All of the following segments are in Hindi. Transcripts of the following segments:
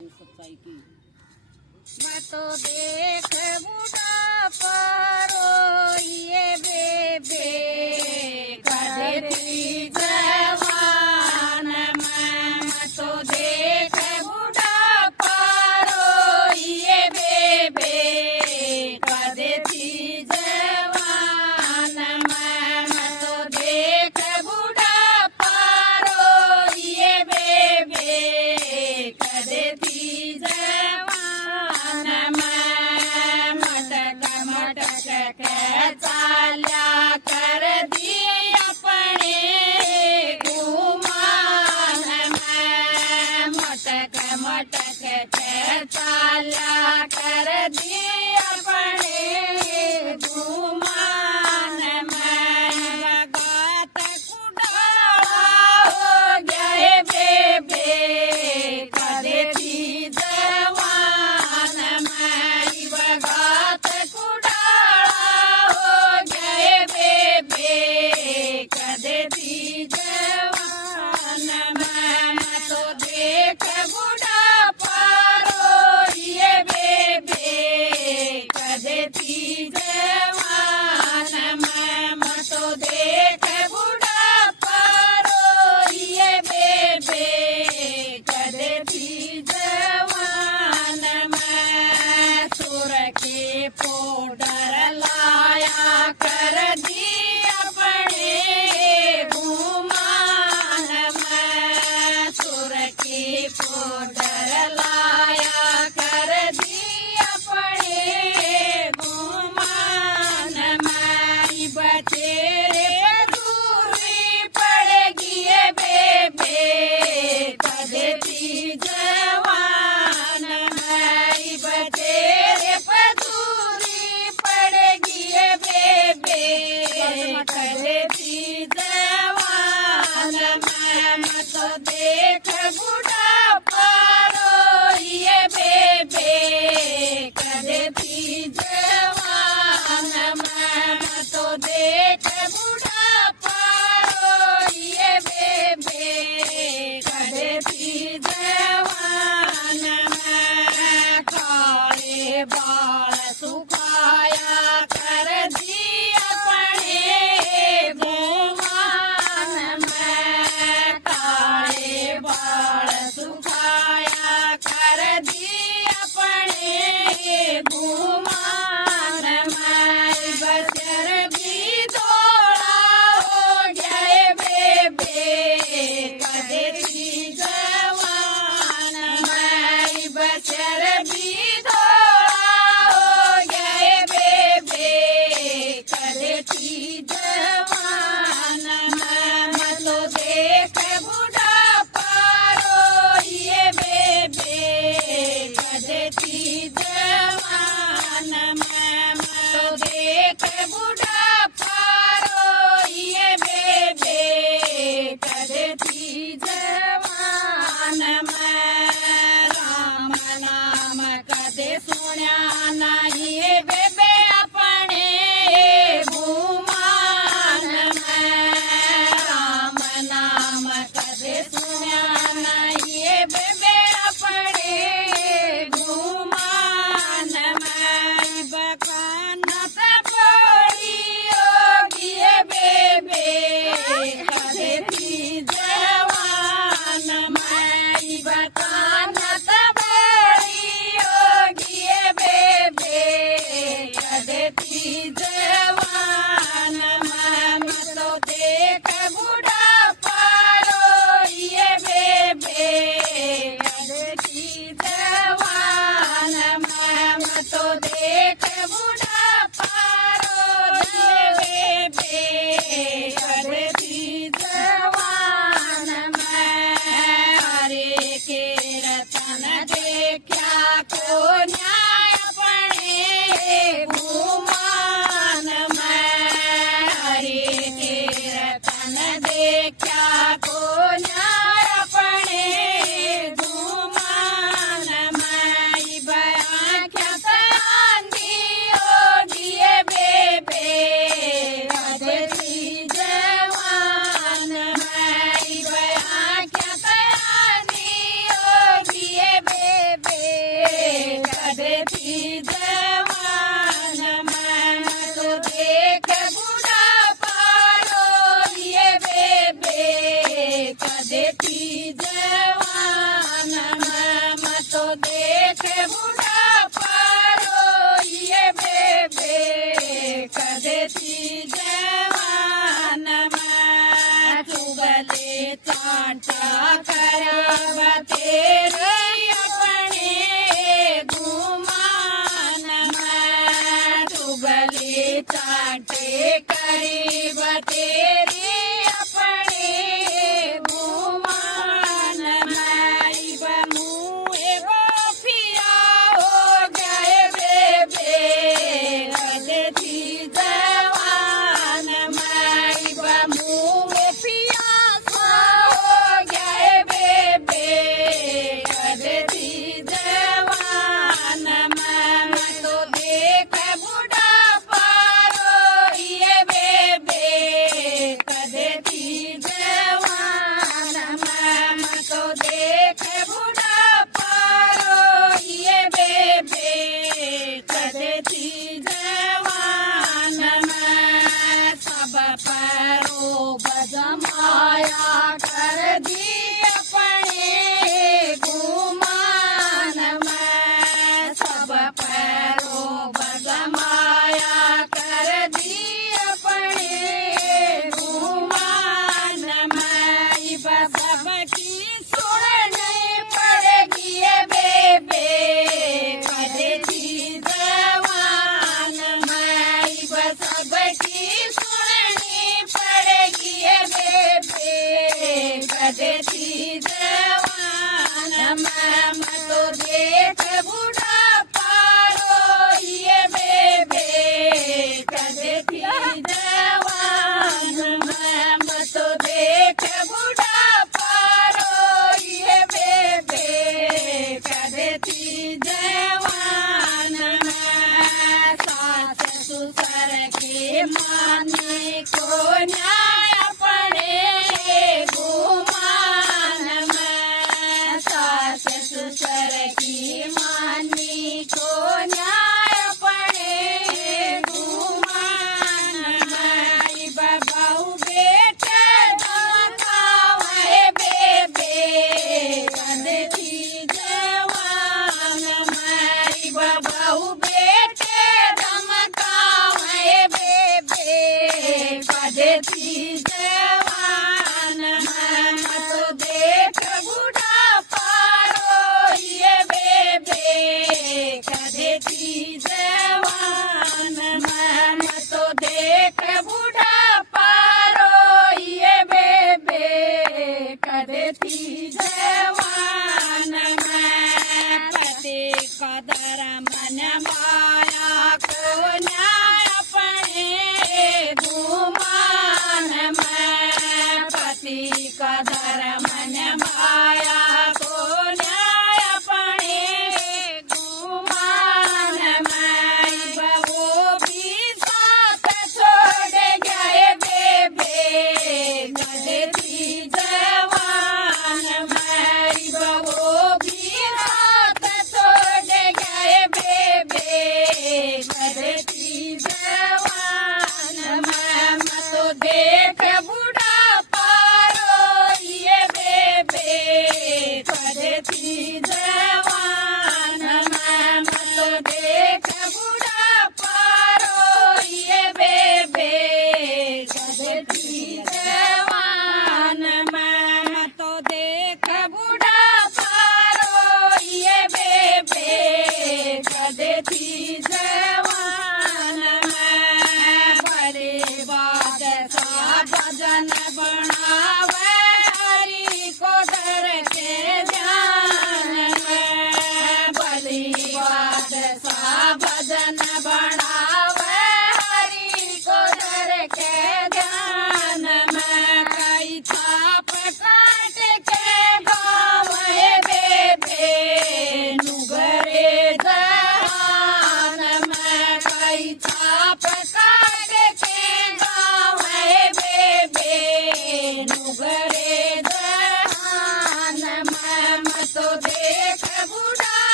सच्चाई की मैं तो देख बुढ़ापा रोइए बेबे कदरी जवान मैं तो देख बुढ़ापा रोइए बेबे कदरी जवान मैं तो देख बुढ़ापा रोइए बेबे कदरी चाल्या कर दी अपने गुमान में मटक मटक के चाल्या कर दी अपने गुमान में लगात कुडाला हो गए बेबे कदे थी जवान में लगात कदे थी जवान मैं तो देख बुढ़ापा रोइए बेबे कदे थी जवान मैं तो देख बुढ़ापा रोइए बेबे कदे थी जवान मैं सुर के पाउडर लाया कर दी पाउडर लाया कर दी अपने गुमान में बचेरे दूरी पड़ेगी बेबे कदे थी जवान में बचेरे दूरी पड़ेगी बेबे कदे थी जवान मैं तो देख बुढ़ापा रोइए बेबे कदे थी जवान मैं तो देख बुढ़ापा रोइए बेबे कदे थी जवान मैं काले बाल सुखाया कर दी अपने गुमान में काले बाल सुखाया कर दी अपने गुमान में बचर भी दौड़ा हो गए बेबे कदे थी जवान में बचर भी दौड़ा हो गए बेबे कदे थी जवान मैं तो देख बुढ़ापा रोइए बेबे कदे थी जवान मैं तो देख बुढ़ापा रोइए बेबे कदे थी जवान मैं राम नाम कदे सुना नहीं बेबे अपने गुमान में राम नाम कदे सुना नहीं बेबे अपने गुमान में बखान बड़ी होगी बेबे कदे थी जवान में बखान बड़ी होगी बेबे कदे थी जवान मैं तो देख बुढ़ापा रोइए बेबे कदे थी जवान मैं तो देख बुढ़ापा रोइए बेबे कदे थी जवान मैं हरे के रतन देखा को न्याय अपने गुमान में हरे के रतन देखा को न्याय अपने गुमान में बयाख्या आंधी हो कदेથી જવાનમાં તો દેખ બુઢાપા રોઈએ બેબે કદેથી જવાનમાં તો દેખ બુઢાપા રોઈએ બેબે કદેથી જવાનમાં ચુગલે ચાંટા કરવા તેરે अपने गुमानमा चुगले चाटे करीब तेरी अपने गुमानमा मुँह गोफिया हो गए बेबे कदेથી जवानमा मुँह पियासा हो गए बेबे कदेથી જવાનમાં તો દેખ બુઢાપા રોઈએ બેબે કદેથી જવાનમાં તો દેખ બુઢાપા રોઈએ બેબે કદેથી જવાનમાં સબ પરો બજમાયા કર દી अपने गुमानमा सब पैरो बजमाया कर दी अपने गुमानमा सबकी सुननी पड़ेगी बेबे कदेથી जवानमा सबकी सुननी पड़ेगी बेबे कदेથી जवानमा तो देख बुढ़ापा रोઈએ बेबे कदेથી जवानमा तो देख बुढ़ापा रोઈએ बेबे कदेથી जवानमा सास ससुर के माने को न्याय पड़े गुमानमा सास ससुर की मानी को न्याय पड़े गुमानमा बहू बेटे धमकावे बेबे कदेથી जवानमा बहू बेटे धमकावे बेबे कदेથી जवानमा तो देख बुढ़ापा रोઈએ बेबे कदेથી जवानमा तो देख बुढ़ापा रोઈએ बेबे कदेથી जवानमा पति कदर मन माया को न्याय अपने गुमानमा पति कदर मन माया को न्याय अपने गुमानमा वो भी साथ छोड़ गए बेबे कदेથી जवानमा वो भी साथ छोड़ गए बेबे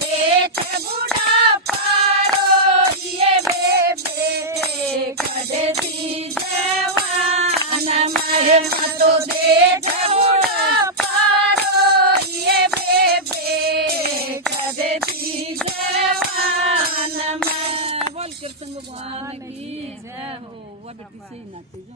देख बुढ़ापा रोइए बेबे कदती जवान मैं तो देख बुढ़ापा रोइए बेबे कदती जवान मैं बोल कृष्ण भगवान की जय हो। वो बेटी से ही नाचती जो